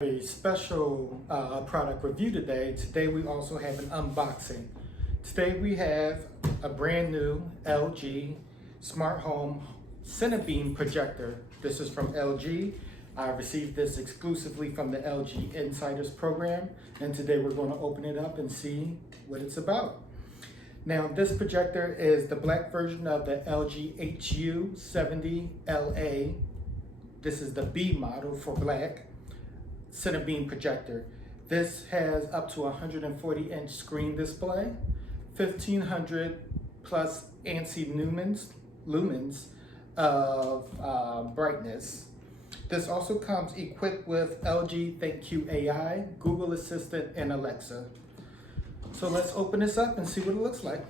A special product review today. Today we also have an unboxing. Today we have a brand new LG Smart Home CineBeam Projector. This is from LG. I received this exclusively from the LG Insiders program, and today we're going to open it up and see what it's about. Now this projector is the black version of the LG HU70LAB. This is the B model for black CineBeam projector. This has up to 140-inch screen display, 1500 plus ANSI lumens of brightness. This also comes equipped with LG ThinQ AI, Google Assistant, and Alexa. So let's open this up and see what it looks like.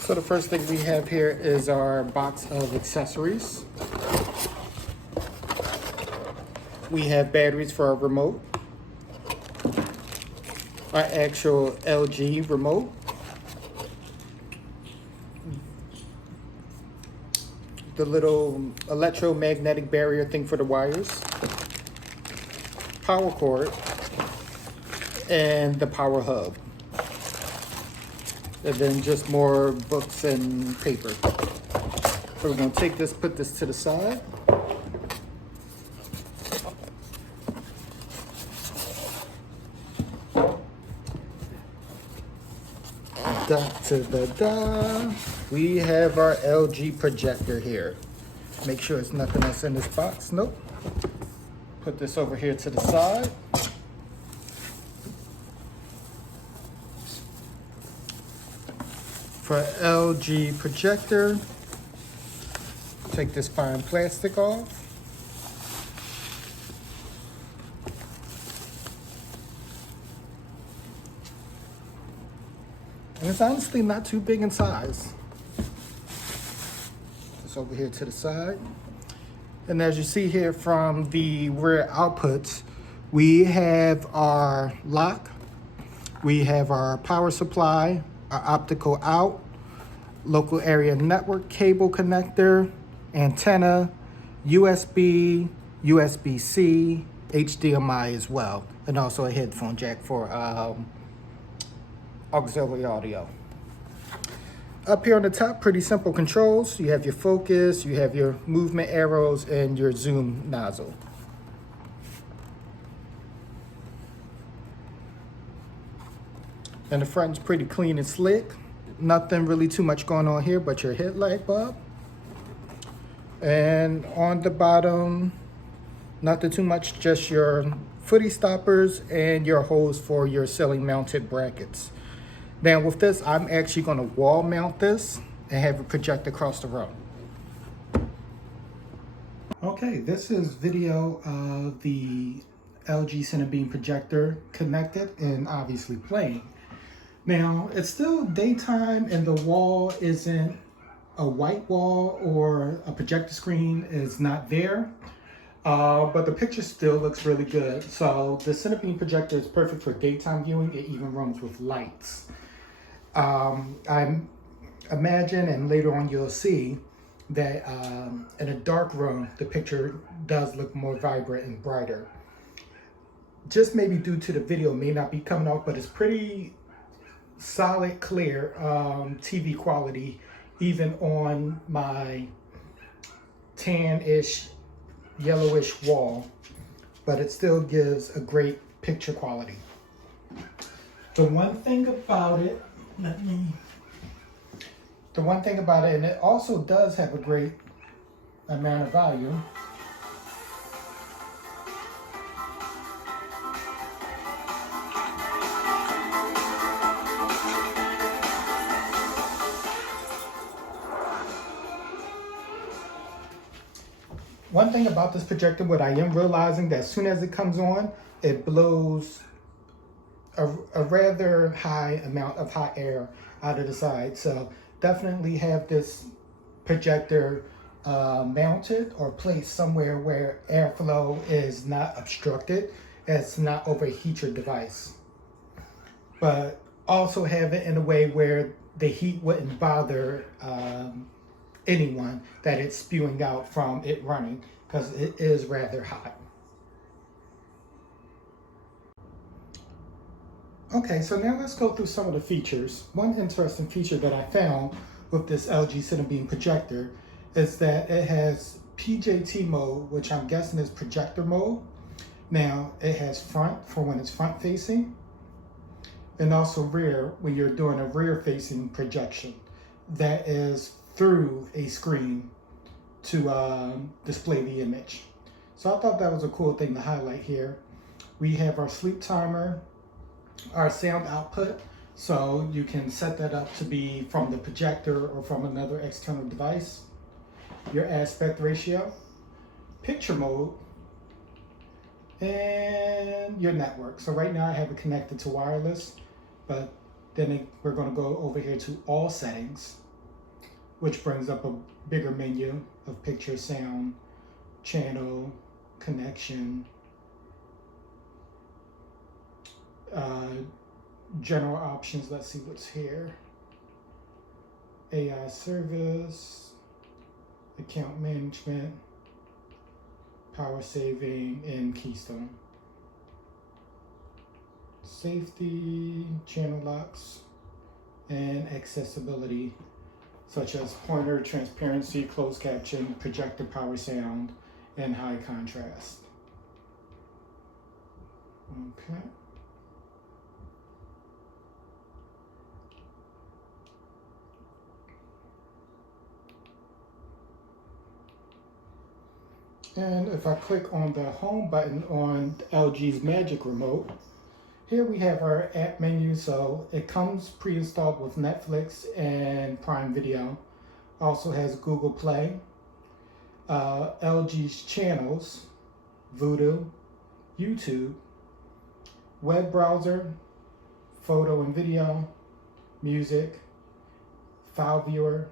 So the first thing we have here is our box of accessories. We have batteries for our remote, our actual LG remote, the little electromagnetic barrier thing for the wires, power cord, and the power hub. And then just more books and paper. So we're going to take this, put this to the side. We have our LG projector here. Make sure it's nothing else in this box. Nope. Put this over here to the side. For LG projector, take this fine plastic off. And it's honestly not too big in size. This over here to the side. And as you see here from the rear outputs, we have our lock, we have our power supply, our optical out, local area network cable connector, antenna, USB, USB-C, HDMI as well, and also a headphone jack for auxiliary audio. Up here on the top, pretty simple controls. You have your focus, you have your movement arrows, and your zoom nozzle. And the front's pretty clean and slick. Nothing really too much going on here but your headlight bulb. And on the bottom, nothing too much, just your footy stoppers and your holes for your ceiling mounted brackets. Now with this, I'm actually going to wall mount this and have it project across the room. Okay, this is video of the LG CineBeam projector connected and obviously playing. Now, it's still daytime and the wall isn't a white wall or a projector screen is not there, but the picture still looks really good. So the CineBeam projector is perfect for daytime viewing. It even runs with lights. I imagine, and later on you'll see, that in a dark room, the picture does look more vibrant and brighter. Just maybe due to the video, it may not be coming off, but it's pretty solid, clear TV quality, even on my tan-ish, yellowish wall, but it still gives a great picture quality. The one thing about it, and it also does have a great amount of volume. One thing about this projector, what I am realizing, that as soon as it comes on, it blows a rather high amount of hot air out of the side. So definitely have this projector mounted or placed somewhere where airflow is not obstructed, it's not overheat your device. But also have it in a way where the heat wouldn't bother anyone that it's spewing out from it running, because it is rather hot. Okay, so now let's go through some of the features. One interesting feature that I found with this LG CineBeam projector is that it has PJT mode, which I'm guessing is projector mode. Now, it has front for when it's front facing, and also rear when you're doing a rear facing projection. That is through a screen to display the image. So I thought that was a cool thing to highlight here. We have our sleep timer, our sound output, so you can set that up to be from the projector or from another external device. Your aspect ratio, picture mode, and your network. So right now I have it connected to wireless, but then we're going to go over here to all settings, which brings up a bigger menu of picture, sound, channel, connection, general options. Let's see what's here. AI service, account management, power saving, and keystone. Safety, channel locks, and accessibility, such as pointer, transparency, closed caption, projector power sound, and high contrast. Okay. And if I click on the home button on LG's Magic Remote, here we have our app menu. So it comes pre-installed with Netflix and Prime Video. Also has Google Play, LG's channels, Voodoo, YouTube, web browser, photo and video, music, file viewer,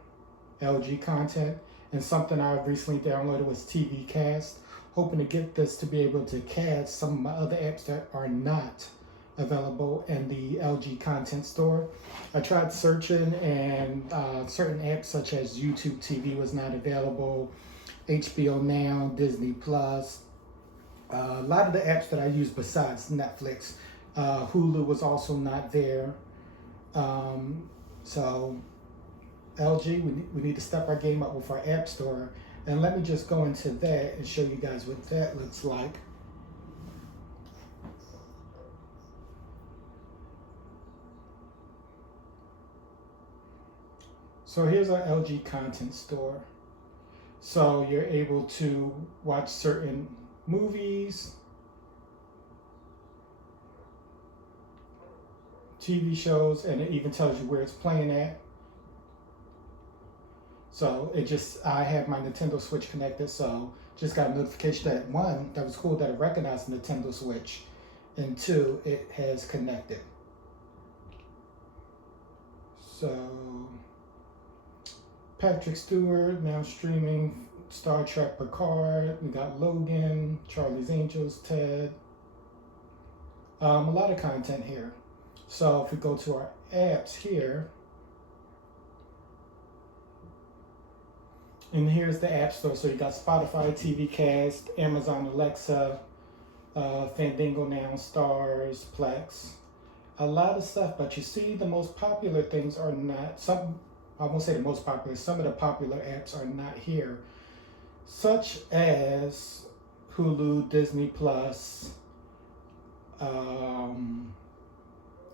LG content, and something I've recently downloaded was TV Cast. Hoping to get this to be able to cast some of my other apps that are not available in the LG content store. I tried searching, and certain apps such as YouTube TV was not available, HBO Now, Disney Plus, a lot of the apps that I use besides Netflix. Hulu was also not there. So LG, we need to step our game up with our app store. And let me just go into that and show you guys what that looks like. So here's our LG content store. So you're able to watch certain movies, TV shows, and it even tells you where it's playing at. So I have my Nintendo Switch connected, so just got a notification that one, that was cool that it recognized the Nintendo Switch, and two, it has connected. So Patrick Stewart now streaming Star Trek Picard. We got Logan, Charlie's Angels, Ted. A lot of content here. So if we go to our apps here, and here's the App Store. So you got Spotify, TV Cast, Amazon Alexa, Fandango Now, Stars, Plex. A lot of stuff, but you see the most popular things are not, I won't say the most popular, some of the popular apps are not here, such as Hulu, Disney Plus,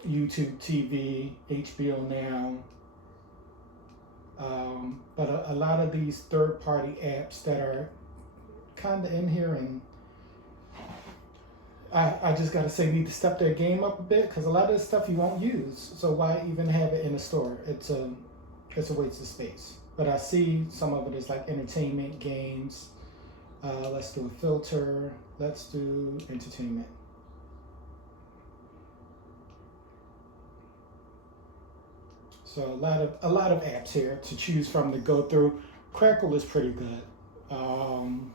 YouTube TV, HBO Now, but a lot of these third-party apps that are kind of in here, and I just got to say, need to step their game up a bit, because a lot of this stuff you won't use, so why even have it in the store? It's a waste of space. But I see some of it is like entertainment, games. Let's do a filter. Let's do entertainment. So a lot of apps here to choose from to go through. Crackle is pretty good.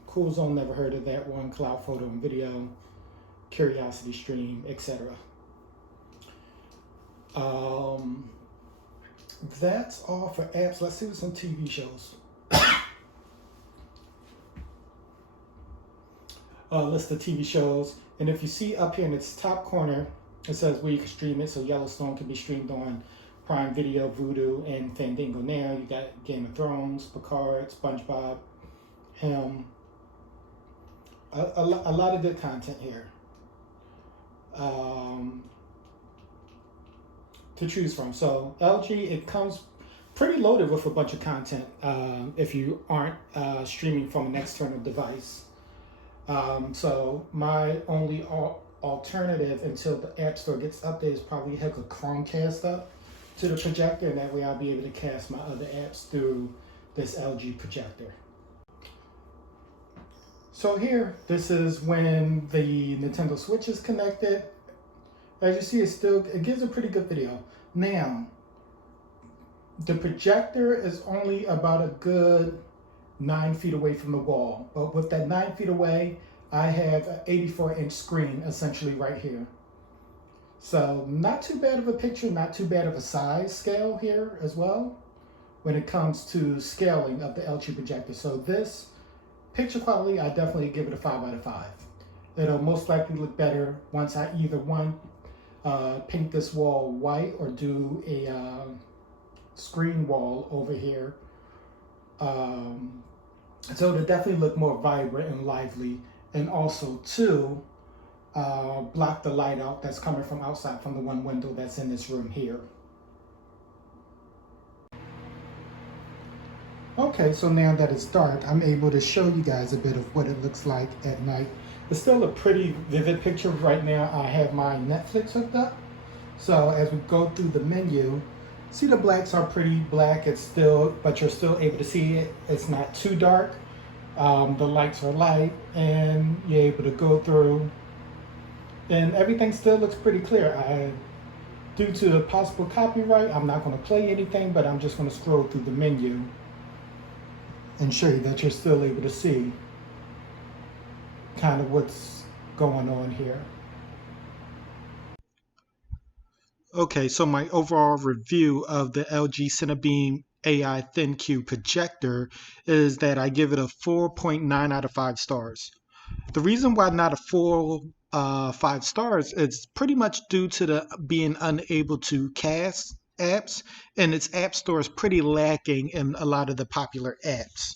Cool Zone, never heard of that one. Cloud Photo and Video, Curiosity Stream, etc. That's all for apps. Let's see what's some TV shows. List of TV shows. And if you see up here in its top corner, it says where you can stream it. So Yellowstone can be streamed on Prime Video, Vudu, and Fandango now. You got Game of Thrones, Picard, SpongeBob, Him. A lot of good content here to choose from. So LG, it comes pretty loaded with a bunch of content if you aren't streaming from an external device. So my only alternative until the App Store gets updated is probably hook a Chromecast up to the projector, and that way I'll be able to cast my other apps through this LG projector. So here, this is when the Nintendo Switch is connected. As you see, it gives a pretty good video. Now, the projector is only about a good 9 feet away from the wall. But with that 9 feet away, I have an 84-inch screen essentially right here. So not too bad of a picture, not too bad of a size scale here as well when it comes to scaling of the LG projector. So this picture quality, I definitely give it a 5 out of 5. It'll most likely look better once I either paint this wall white or do a screen wall over here. So it'll definitely look more vibrant and lively, and also two, block the light out that's coming from outside from the one window that's in this room here. Okay, so now that it's dark, I'm able to show you guys a bit of what it looks like at night. It's still a pretty vivid picture. Right now I have my Netflix hooked up. So as we go through the menu, see the blacks are pretty black. It's still, but you're still able to see it. It's not too dark. The lights are light, and you're able to go through, and everything still looks pretty clear. Due to the possible copyright, I'm not going to play anything, but I'm just going to scroll through the menu and show you that you're still able to see kind of what's going on here. Okay, so my overall review of the LG CineBeam AI ThinQ projector is that I give it a 4.9 out of 5 stars. The reason why not a full 5 stars is pretty much due to the being unable to cast apps, and its app store is pretty lacking in a lot of the popular apps.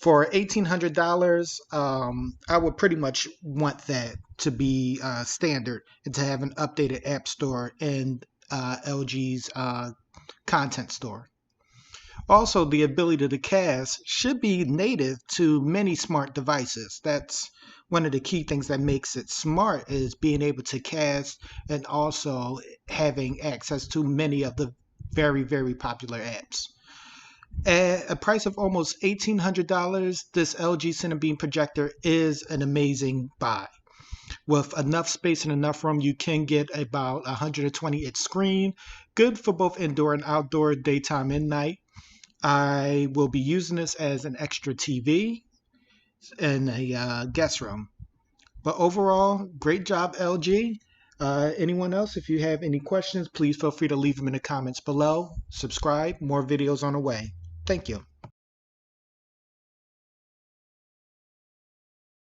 For $1,800, I would pretty much want that to be standard and to have an updated app store in LG's content store. Also, the ability to cast should be native to many smart devices. That's one of the key things that makes it smart, is being able to cast and also having access to many of the very, very popular apps. At a price of almost $1,800, this LG CineBeam projector is an amazing buy. With enough space and enough room, you can get about 120-inch screen, good for both indoor and outdoor, daytime and night. I will be using this as an extra TV in a guest room. But overall, great job, LG. Anyone else, if you have any questions, please feel free to leave them in the comments below. Subscribe, more videos on the way. Thank you.